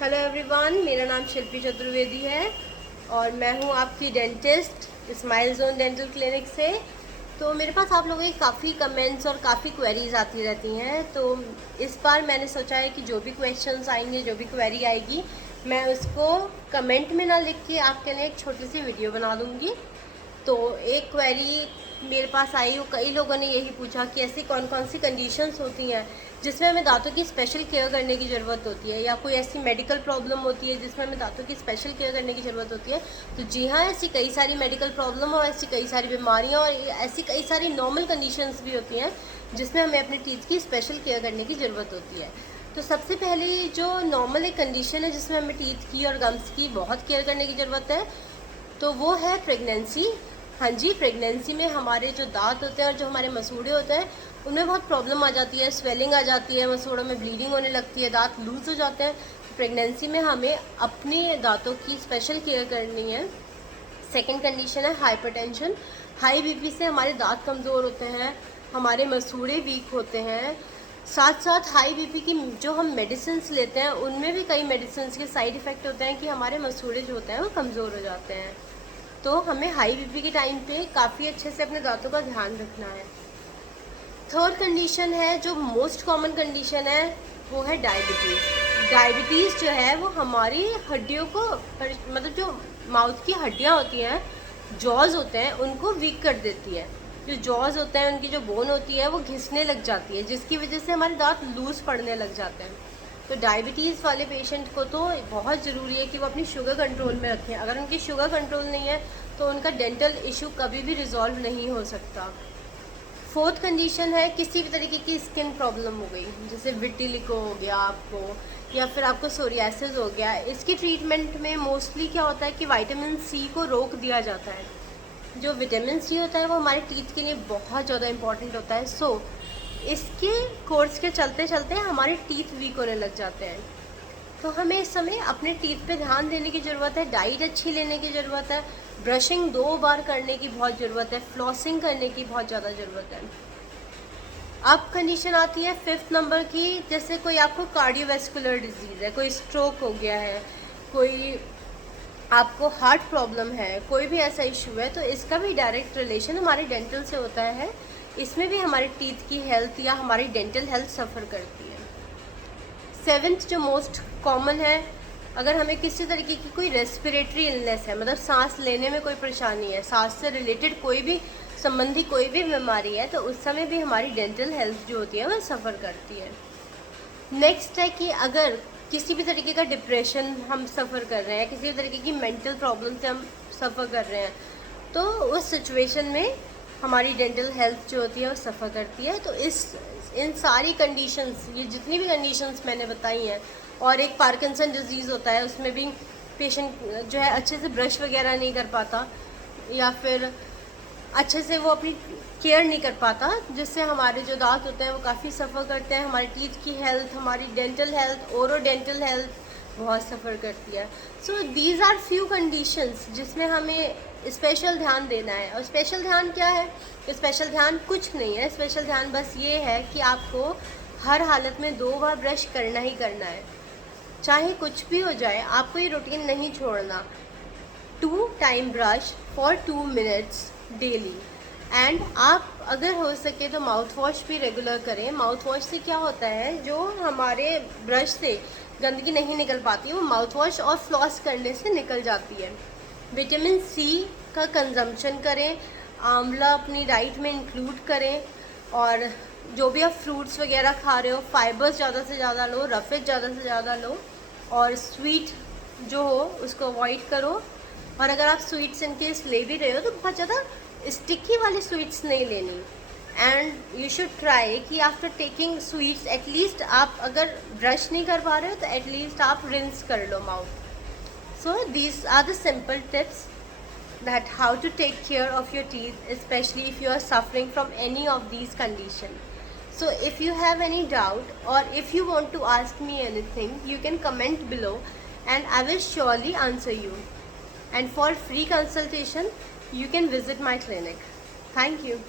Hello everyone, मेरा नाम शिल्पी चतुर्वेदी है और मैं हूँ आपकी dentist smile zone dental clinic से। तो मेरे पास आप लोगों के काफ़ी कमेंट्स और काफ़ी क्वेरीज आती रहती हैं। तो इस बार मैंने सोचा है कि जो भी क्वेश्चंस आएंगे, जो भी क्वेरी आएगी, मैं उसको कमेंट में ना लिख के आपके लिए एक छोटी सी वीडियो बना दूँगी। तो एक क्वेरी मेरे पास आई, कई लोगों ने यही पूछा कि ऐसी कौन कौन सी कंडीशंस होती हैं जिसमें हमें दांतों की स्पेशल केयर करने की ज़रूरत होती है, या कोई ऐसी मेडिकल प्रॉब्लम होती है जिसमें हमें दांतों की स्पेशल केयर करने की ज़रूरत होती है। तो जी हाँ, ऐसी कई सारी मेडिकल प्रॉब्लम और ऐसी कई सारी बीमारियाँ और ऐसी कई सारी नॉर्मल कंडीशंस भी होती हैं जिसमें हमें अपने टीथ की स्पेशल केयर करने की ज़रूरत होती है। तो सबसे पहली जो नॉर्मल एक कंडीशन है जिसमें हमें टीथ की और गम्स की बहुत केयर करने की ज़रूरत है, तो वो है प्रेगनेंसी। हाँ जी, प्रेगनेंसी में हमारे जो दांत होते हैं और जो हमारे मसूड़े होते हैं उनमें बहुत प्रॉब्लम आ जाती है, स्वेलिंग आ जाती है, मसूड़ों में ब्लीडिंग होने लगती है, दांत लूज हो जाते हैं। प्रेगनेंसी में हमें अपने दांतों की स्पेशल केयर करनी है। सेकंड कंडीशन है हाइपरटेंशन। हाई बीपी से हमारे दांत कमज़ोर होते हैं, हमारे मसूड़े वीक होते हैं। साथ साथ हाई बीपी की जो हम मेडिसिन लेते हैं उनमें भी कई मेडिसिन के साइड इफ़ेक्ट होते हैं कि हमारे मसूड़े जो होते हैं वो कमज़ोर हो जाते हैं। तो हमें हाई बीपी के टाइम पे काफ़ी अच्छे से अपने दांतों का ध्यान रखना है। थर्ड कंडीशन है, जो मोस्ट कॉमन कंडीशन है, वो है डायबिटीज़। डायबिटीज़ जो है वो हमारी हड्डियों को मतलब जो माउथ की हड्डियाँ होती हैं, जॉज होते हैं, उनको वीक कर देती है। जो जॉज होते हैं उनकी जो बोन होती है वो घिसने लग जाती है, जिसकी वजह से हमारे दांत लूज़ पड़ने लग जाते हैं। तो डायबिटीज़ वाले पेशेंट को तो बहुत ज़रूरी है कि वो अपनी शुगर कंट्रोल में रखें। अगर उनकी शुगर कंट्रोल नहीं है तो उनका डेंटल इशू कभी भी रिजॉल्व नहीं हो सकता। फोर्थ कंडीशन है किसी भी तरीके की स्किन प्रॉब्लम हो गई, जैसे विटिलिगो हो गया आपको, या फिर आपको सोरियासिस हो गया। इसकी ट्रीटमेंट में मोस्टली क्या होता है कि विटामिन सी को रोक दिया जाता है। जो विटामिन सी होता है वो हमारे टीथ के लिए बहुत ज़्यादा इंपॉर्टेंट होता है। सो इसके कोर्स के चलते चलते हमारे टीथ वीक होने लग जाते हैं। तो हमें इस समय अपने टीथ पे ध्यान देने की ज़रूरत है, डाइट अच्छी लेने की ज़रूरत है, ब्रशिंग 2 बार करने की बहुत ज़रूरत है, फ्लॉसिंग करने की बहुत ज़्यादा ज़रूरत है। अब कंडीशन आती है 5th नंबर की, जैसे कोई आपको कार्डियोवैस्कुलर डिजीज़ है, कोई स्ट्रोक हो गया है, कोई आपको हार्ट प्रॉब्लम है, कोई भी ऐसा इशू है, तो इसका भी डायरेक्ट रिलेशन हमारे डेंटल से होता है। इसमें भी हमारे टीथ की हेल्थ या हमारी डेंटल हेल्थ सफ़र करती है। 7th जो मोस्ट कॉमन है, अगर हमें किसी तरीके की कोई रेस्पिरेटरी इलनेस है, मतलब सांस लेने में कोई परेशानी है, सांस से रिलेटेड कोई भी संबंधी कोई भी बीमारी है, तो उस समय भी हमारी डेंटल हेल्थ जो होती है वह सफ़र करती है। नेक्स्ट है कि अगर किसी भी तरीके का डिप्रेशन हम सफ़र कर रहे हैं, किसी भी तरीके की मेंटल प्रॉब्लम से हम सफ़र कर रहे हैं, तो उस सिचुएशन में हमारी डेंटल हेल्थ जो होती है वो सफ़र करती है। तो इन सारी कंडीशंस, ये जितनी भी कंडीशंस मैंने बताई हैं, और एक पार्किंसन डिजीज़ होता है, उसमें भी पेशेंट जो है अच्छे से ब्रश वगैरह नहीं कर पाता, या फिर अच्छे से वो अपनी केयर नहीं कर पाता, जिससे हमारे जो दांत होते हैं वो काफ़ी सफ़र करते हैं। हमारी टीथ की हेल्थ, हमारी dental health, oro dental health बहुत सफ़र करती है। So these are few conditions जिसमें हमें स्पेशल ध्यान देना है। और स्पेशल ध्यान क्या है? स्पेशल ध्यान कुछ नहीं है, स्पेशल ध्यान बस ये है कि आपको हर हालत में 2 बार ब्रश करना ही करना है, चाहे कुछ भी हो जाए। आपको ये रूटीन नहीं छोड़ना। 2 time brush for 2 minutes daily. And आप अगर हो सके तो माउथ वॉश भी रेगुलर करें। माउथ वॉश से क्या होता है, जो हमारे ब्रश से गंदगी नहीं निकल पाती वो माउथ वॉश और फ्लॉस करने से निकल जाती है। विटामिन सी का कंजम्पशन करें, आंवला अपनी डाइट में इंक्लूड करें, और जो भी आप फ्रूट्स वगैरह खा रहे हो, फाइबर्स ज़्यादा से ज़्यादा लो, रफेज ज़्यादा से ज़्यादा लो, और स्वीट जो हो उसको अवॉइड करो। और अगर आप स्वीट्स इनकेस ले भी रहे हो तो बहुत ज़्यादा स्टिकी वाली स्वीट्स नहीं लेनी। एंड यू शुड ट्राई कि आफ्टर टेकिंग स्वीट्स एटलीस्ट आप अगर ब्रश नहीं कर पा रहे हो तो एटलीस्ट आप रिंस कर लो mouth. So these are the simple tips that how to take care of your teeth, especially if you are suffering from any of these conditions. So if you have any doubt or if you want to ask me anything, you can comment below and I will surely answer you. And for free consultation, you can visit my clinic. Thank you.